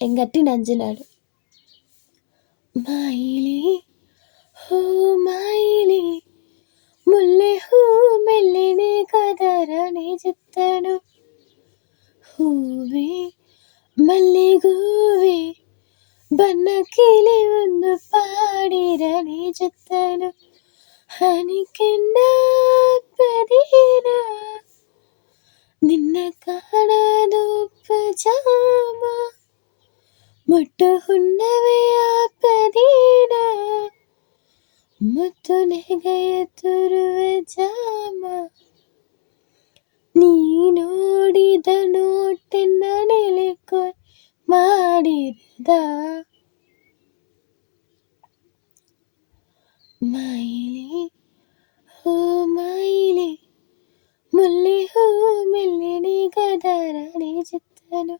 ಎಂಗಟ್ಟಿ ನಂಜಿನಾಡು. ಮಾಯಿಲಿ ಹೂ ಮಾಯಿಲಿ ಮುಲ್ಲೆ ಹೂ ಮೆಲ್ಲೆನೆ ಕದರನೆ ಚಿತ್ತನು ಹೂವೆ ಮಲ್ಲಿಗೂವೆ ಬನ್ನ ಕಿಲಿ ಒಂದು ಪಾಡಿರನೆ ಚಿತ್ತನು ಹನಿಕೆಂಡ ಪದೀನ ನಿನ್ನ ಕಾಣದು ಪಜಾಮ ಮುಟ್ಟು ಹುಣ್ಣವೇ ಆಪದೀನ ಮುತ್ತು ನೆಗೆಯ ತುರುವ ಜಾಮ ನೀ ನೋಡಿದ ನೋಟೆನ್ನ ನೆಲೆಕೊ ಮಾಡಿರದ ಮಾಯಿಲಿ ಹೂ ಮಾಯಿಲಿ ಮುಲ್ಲೆ ಹೂ ಮೆಲ್ಲೆನೆ ಗದರನೆ ಚಿತ್ತನು